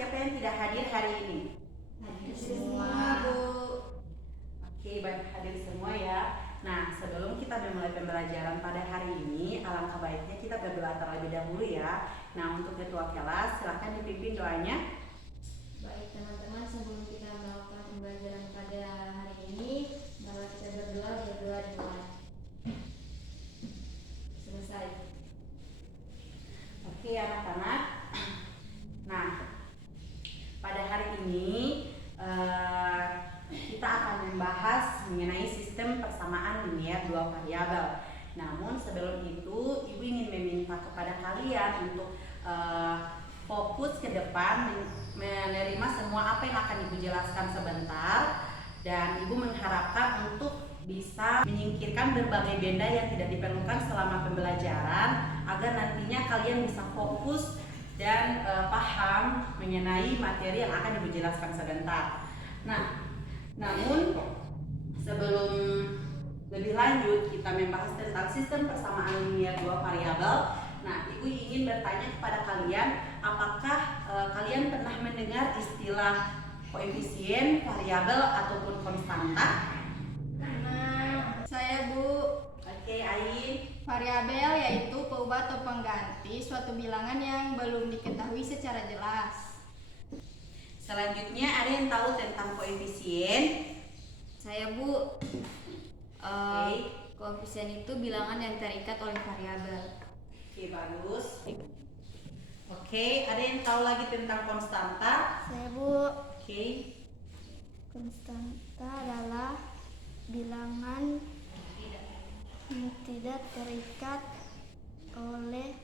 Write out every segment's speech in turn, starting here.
siapa yang tidak hadir hari ini? Hadir semua, Bu. Oke, baik, hadir semua ya. Nah, sebelum kita memulai pembelajaran pada hari ini, alangkah baiknya kita berdoa terlebih dahulu ya. Nah, untuk ketua kelas, silahkan dipimpin doanya. Baik teman-teman, sebelum kita melakukan pembelajaran pada hari ini, mari kita berdoa dimulai. Selesai. Oke, anak-anak. Nah, pada hari ini kita akan membahas mengenai sistem persamaan linier dua variabel. Namun sebelum itu, Ibu ingin meminta kepada kalian untuk fokus ke depan, menerima semua apa yang akan Ibu jelaskan sebentar, dan Ibu mengharapkan untuk bisa menyingkirkan berbagai benda yang tidak diperlukan selama pembelajaran agar nantinya kalian bisa fokus dan paham mengenai materi yang akan Ibu jelaskan sebentar. Nah, namun sebelum lebih lanjut kita membahas tentang sistem persamaan linier dua variabel. Nah, Ibu ingin bertanya kepada kalian, apakah kalian pernah mendengar istilah koefisien, variabel ataupun konstanta? Nah, saya Bu. Oke, Ain. Variabel yaitu peubah atau pengganti suatu bilangan yang belum diketahui secara jelas. Selanjutnya, ada yang tahu tentang koefisien? Saya Bu. Oke. Koefisien itu bilangan yang terikat oleh variabel. Oke, bagus. Oke, ada yang tahu lagi tentang konstanta? Saya Bu. Oke. Konstanta adalah bilangan yang tidak terikat oleh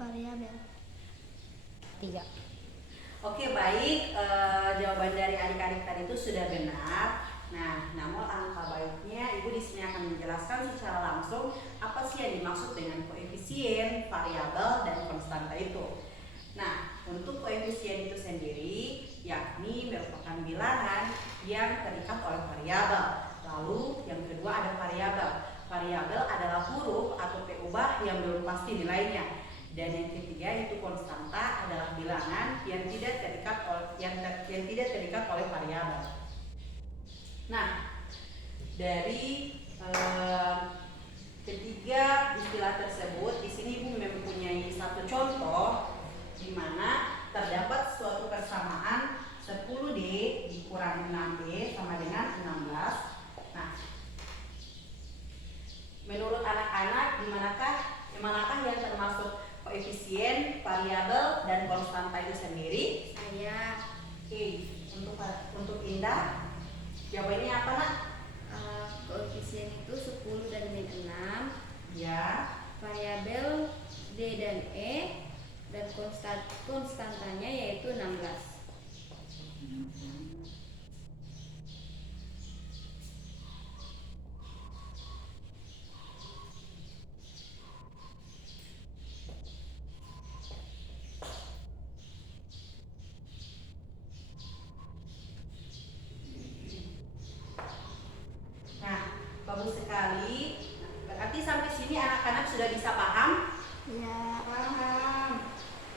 variabel. 3. Oke, baik. Jawaban dari adik-adik tadi itu sudah benar. Nah, namun alangkah baiknya Ibu di sini akan menjelaskan secara langsung apa sih yang dimaksud dengan koefisien, variabel, dan konstanta itu. Nah, untuk koefisien itu sendiri yakni merupakan bilangan yang terikat oleh variabel. Lalu yang kedua ada variabel. Variabel adalah huruf atau peubah yang belum pasti nilainya. Dan yang ketiga itu konstanta adalah bilangan yang tidak terikat oleh variabel. Nah, dari ketiga istilah tersebut, di sini Ibu mempunyai satu contoh di mana terdapat suatu persamaan 10D dikurang 6B sama dengan 16. Nah, menurut anak-anak di manakah yang termasuk koefisien, variabel, dan konstanta itu sendiri? Saya. Oke, untuk Indah, jawabannya apa, Nak? Koefisien itu 10 dan min 6. Ya. Variabel D dan E, dan konstantanya yaitu 16. Nah, bagus sekali. Berarti sampai sini anak-anak sudah bisa paham? Ya. Paham.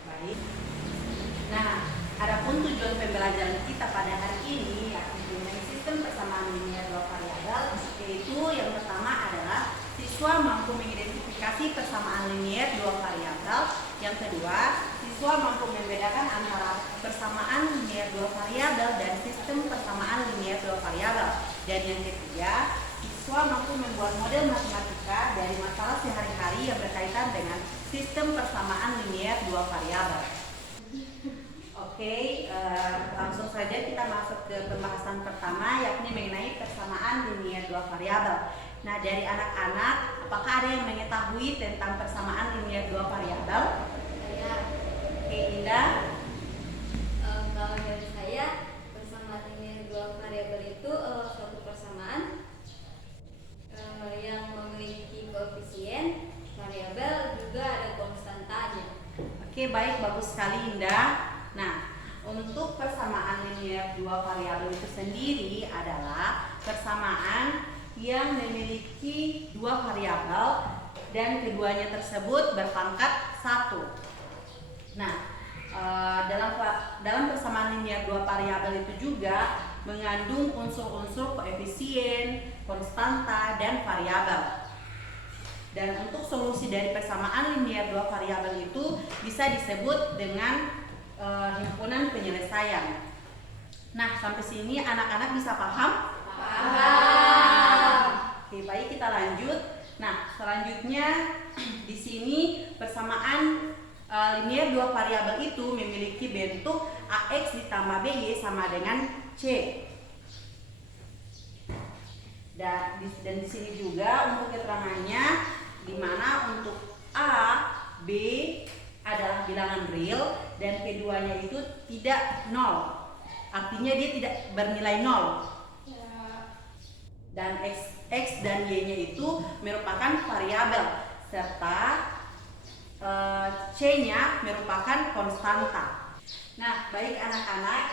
Baik. Nah, adapun tujuan pembelajaran kita pada hari ini yakni mengenai sistem persamaan linier dua variabel, yaitu yang pertama adalah siswa mampu mengidentifikasi persamaan linier dua variabel. Yang kedua, siswa mampu membedakan antara persamaan linier dua variabel dan sistem persamaan linier dua variabel. Dan yang ketiga, siswa mampu membuat model matematika dari masalah sehari-hari yang berkaitan dengan sistem persamaan linier dua variabel. Oke, langsung saja kita masuk ke pembahasan pertama, yakni mengenai persamaan linier dua variabel. Nah, dari anak-anak, apakah ada yang mengetahui tentang persamaan linier dua variabel? Saya. Oke, Indah. Kalau dari saya, persamaan linier dua variabel itu suatu persamaan yang memiliki koefisien, variabel, juga ada konstantanya. Oke, baik, bagus sekali, Indah. Nah, untuk persamaan linier dua variabel itu sendiri adalah persamaan yang memiliki dua variabel dan keduanya tersebut berpangkat 1. Nah, dalam dalam persamaan linear dua variabel itu juga mengandung unsur-unsur koefisien, konstanta, dan variabel. Dan untuk solusi dari persamaan linear dua variabel itu bisa disebut dengan himpunan penyelesaian. Nah, sampai sini anak-anak bisa paham? Paham. Oke, baik, kita lanjut. Nah, selanjutnya di sini persamaan linear dua variabel itu memiliki bentuk AX ditambah BY sama dengan C. Dan di sini juga untuk keterangannya, di mana untuk A, B adalah bilangan real dan keduanya itu tidak nol. Artinya dia tidak bernilai nol. Dan X dan Y-nya itu merupakan variabel serta C-nya merupakan konstanta. Nah, baik anak-anak,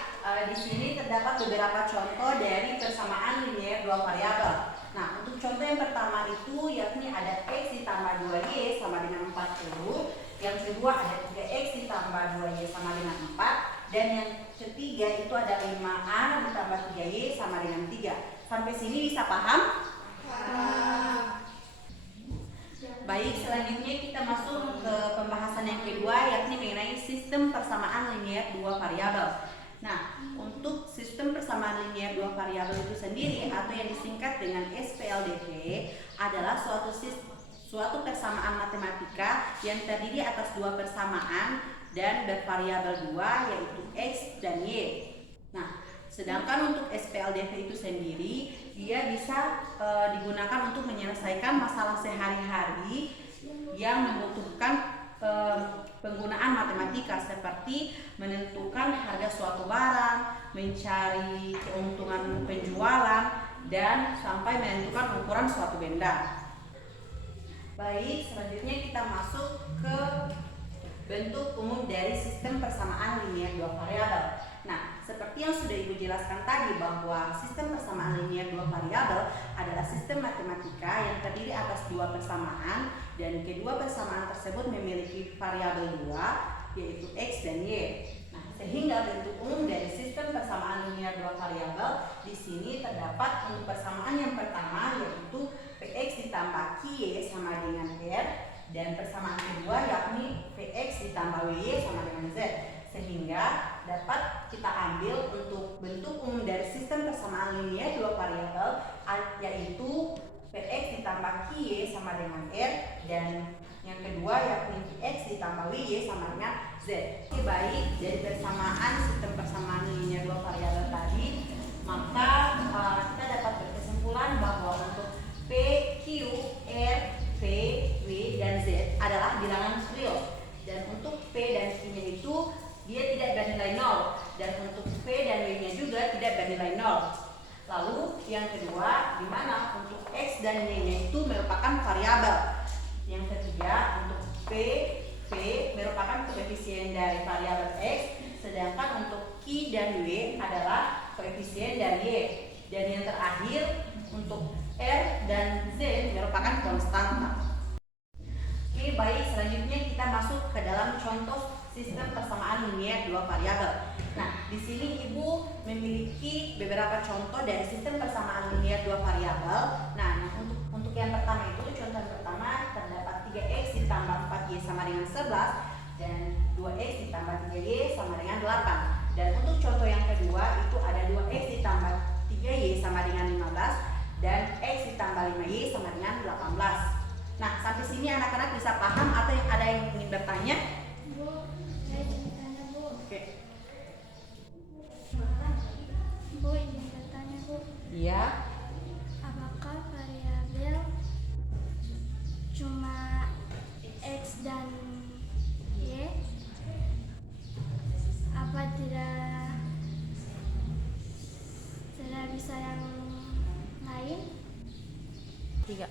di sini terdapat beberapa contoh dari persamaan linear dua variabel. Nah, untuk contoh yang pertama itu yakni ada X ditambah 2Y sama dengan 40. Yang kedua ada 3X ditambah 2Y sama dengan 4. Dan yang ketiga itu ada 5A ditambah 3Y sama dengan 3. Sampai sini bisa paham? Baik, selanjutnya kita masuk ke pembahasan yang kedua, yakni mengenai sistem persamaan linear dua variabel. Nah, untuk sistem persamaan linear dua variabel itu sendiri atau yang disingkat dengan SPLDV adalah suatu persamaan matematika yang terdiri atas dua persamaan dan bervariabel dua, yaitu X dan Y. Nah, sedangkan untuk SPLDV itu sendiri, dia bisa digunakan untuk menyelesaikan masalah sehari-hari yang membutuhkan penggunaan matematika seperti menentukan harga suatu barang, mencari keuntungan penjualan, dan sampai menentukan ukuran suatu benda. Baik, selanjutnya kita masuk ke bentuk umum dari sistem persamaan linear dua variabel. Nah, seperti yang sudah Ibu jelaskan tadi bahwa sistem persamaan linear dua variabel adalah sistem matematika yang terdiri atas dua persamaan dan kedua persamaan tersebut memiliki variabel dua, yaitu X dan Y. Nah, sehingga bentuk umum dari sistem persamaan linear dua variabel di sini terdapat untuk persamaan yang pertama, yaitu Px ditambah Qy sama dengan R, dan persamaan kedua yakni Vx ditambah Vy sama dengan Z. Sehingga dapat kita ambil untuk bentuk umum dari sistem persamaan linear dua variabel, yaitu Px ditambah Qy sama dengan R, dan yang kedua yakni Vx ditambah Vy sama dengan Z. Oke, baik, dari persamaan sistem persamaan linear dua variabel tadi, maka kita dapat berkesimpulan bahwa untuk P, Q, R, V, W, dan Z adalah bilangan real. Dan untuk P dan Q-nya itu dia tidak bernilai nol, dan untuk V dan W-nya juga tidak bernilai nol. Lalu yang kedua, di mana untuk X dan Y-nya itu merupakan variabel. Yang ketiga, untuk P, V merupakan koefisien dari variabel X, sedangkan untuk Q dan W adalah koefisien dari Y. Dan yang terakhir, untuk R dan Z merupakan konstanta. Oke, baik, selanjutnya kita masuk ke dalam contoh sistem persamaan linear dua variabel. Nah, di sini Ibu memiliki beberapa contoh dari sistem persamaan linear dua variabel. Nah, untuk yang pertama itu, contoh yang pertama terdapat 3x ditambah 4y sama dengan 11 dan 2x ditambah 3y sama dengan 8. Dan untuk contoh yang kedua itu ada 2x ditambah 3y sama dengan 15 dan X ditambah 5Y sama dengan 18. Nah, sampai sini anak-anak bisa paham atau ada yang ingin bertanya? Bu, saya ingin bertanya, Bu. Oke. Bu, ingin bertanya, Bu. Iya. Apakah variabel cuma X dan Y? Apa tidak bisa yang lain? 3.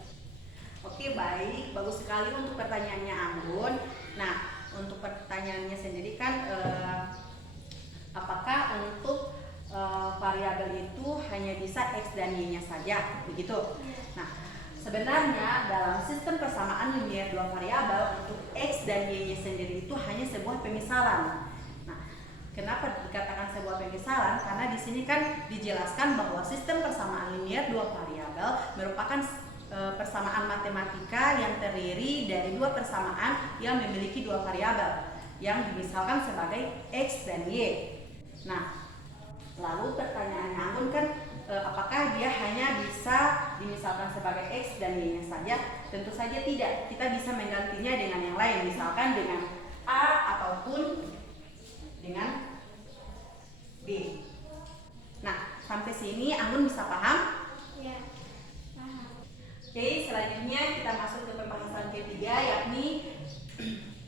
Oke, baik, bagus sekali untuk pertanyaannya Anggun. Nah, untuk pertanyaannya sendiri kan apakah untuk variabel itu hanya bisa X dan Y-nya saja, begitu? Nah, sebenarnya dalam sistem persamaan linear dua variabel untuk X dan Y-nya sendiri itu hanya sebuah pemisalan. Nah, sebuah pemisalan karena di sini kan dijelaskan bahwa sistem persamaan linier dua variabel merupakan persamaan matematika yang terdiri dari dua persamaan yang memiliki dua variabel yang dimisalkan sebagai X dan Y. Nah, lalu pertanyaannya Anggun kan apakah dia hanya bisa dimisalkan sebagai X dan Y-nya saja? Tentu saja tidak. Kita bisa menggantinya dengan yang lain, misalkan dengan A ataupun dengan B. Nah, sampai sini Anggun bisa paham? Ya, paham. Oke, selanjutnya kita masuk ke pembahasan ketiga, yakni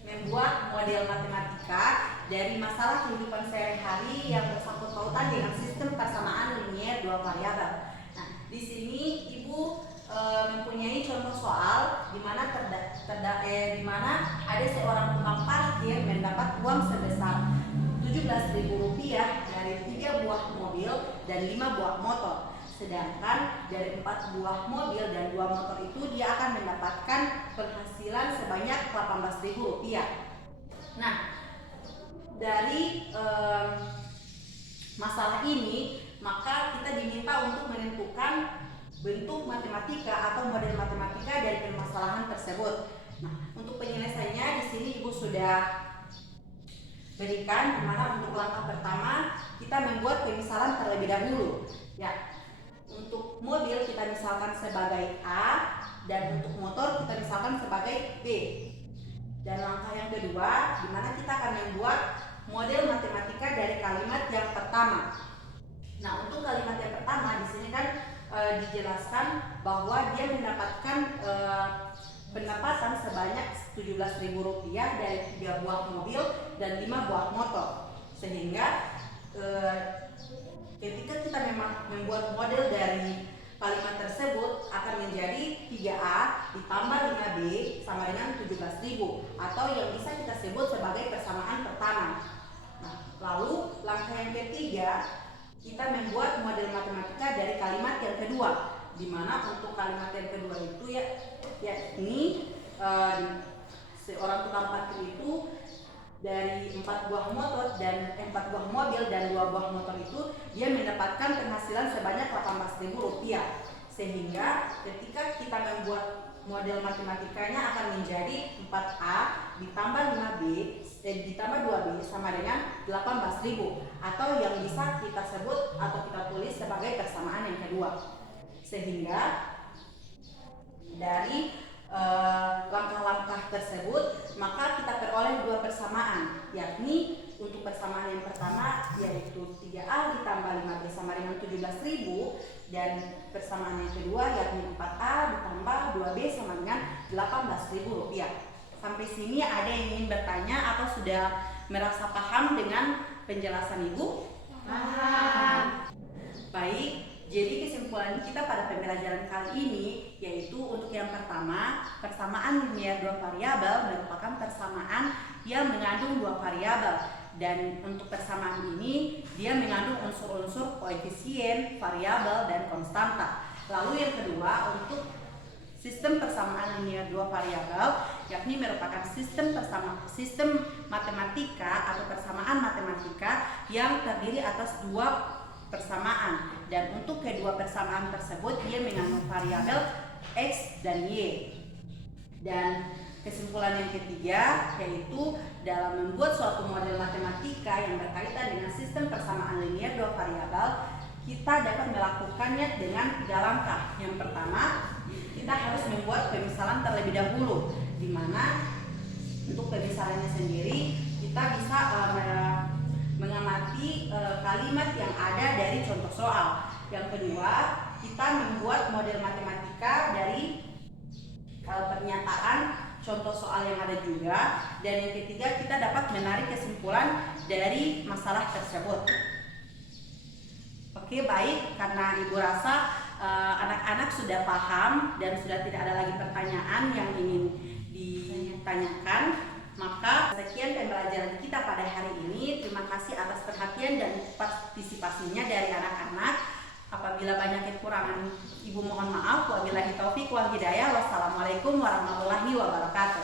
membuat model matematika dari masalah kehidupan sehari-hari yang bersangkut pautan dengan sistem persamaan linier dua variabel. Nah, di sini Ibu mempunyai contoh soal di mana di mana ada seorang tukang parkir mendapat uang sebesar Rp17.000 dari 3 buah mobil dan 5 buah motor. Sedangkan dari 4 buah mobil dan 2 motor itu dia akan mendapatkan penghasilan sebanyak Rp18.000. Nah, dari masalah ini maka kita diminta untuk menentukan bentuk matematika atau model matematika dari permasalahan tersebut. Nah, untuk penyelesaiannya di sini Ibu sudah berikan, dimana untuk langkah pertama kita membuat pemisalan terlebih dahulu. Ya, untuk mobil kita misalkan sebagai A dan untuk motor kita misalkan sebagai B. Dan langkah yang kedua, di mana kita akan membuat model matematika dari kalimat yang pertama. Nah, untuk kalimat yang pertama di sini kan dijelaskan bahwa dia mendapatkan pendapatan sebanyak Rp17.000 dari 3 buah mobil dan 5 buah motor. Sehingga ketika kita memang membuat model dari kalimat tersebut akan menjadi 3A ditambah 5B sama dengan 17.000 atau yang bisa kita sebut sebagai persamaan pertama. Nah, lalu langkah yang ketiga kita membuat model matematika dari kalimat yang kedua, di mana untuk kalimat yang kedua itu yakni seorang tukang parkir itu dari 4 buah motor dan 4 buah mobil dan 2 buah motor itu dia mendapatkan penghasilan sebanyak Rp18.000. Sehingga ketika kita membuat model matematikanya akan menjadi 4A ditambah 5B ditambah 2B sama dengan 18.000 atau yang bisa kita sebut atau kita tulis sebagai persamaan yang kedua. Sehingga dari langkah-langkah tersebut maka kita peroleh 2 persamaan, yakni untuk persamaan yang pertama yaitu 3A ditambah 5B sama dengan 17.000 dan persamaan yang kedua yakni 4A ditambah 2B sama dengan Rp18.000. Sampai sini ada yang ingin bertanya atau sudah merasa paham dengan penjelasan Ibu? Paham. Baik. Jadi kesimpulan kita pada pembelajaran kali ini yaitu untuk yang pertama, persamaan linier dua variabel merupakan persamaan yang mengandung 2 variabel, dan untuk persamaan ini dia mengandung unsur-unsur koefisien, variabel, dan konstanta. Lalu yang kedua, untuk sistem persamaan linier dua variabel yakni merupakan sistem matematika atau persamaan matematika yang terdiri atas 2 persamaan, dan untuk kedua persamaan tersebut dia mengandung variabel X dan Y. Dan kesimpulan yang ketiga yaitu dalam membuat suatu model matematika yang berkaitan dengan sistem persamaan linier dua variabel, kita dapat melakukannya dengan 3 langkah. Yang pertama, kita harus membuat pemisalan terlebih dahulu, di mana untuk pemisalannya sendiri kita bisa mengamati kalimat yang ada dari contoh soal. Yang kedua, kita membuat model matematika dari pernyataan contoh soal yang ada juga. Dan yang ketiga, kita dapat menarik kesimpulan dari masalah tersebut. Oke, baik, karena Ibu rasa anak-anak sudah paham dan sudah tidak ada lagi pertanyaan yang ingin ditanyakan, maka sekian pembelajaran kita pada hari ini. Terima kasih atas perhatian dan partisipasinya dari anak-anak. Apabila banyak kekurangan, Ibu mohon maaf. Wabillahi taufik wal hidayah. Wassalamualaikum warahmatullahi wabarakatuh.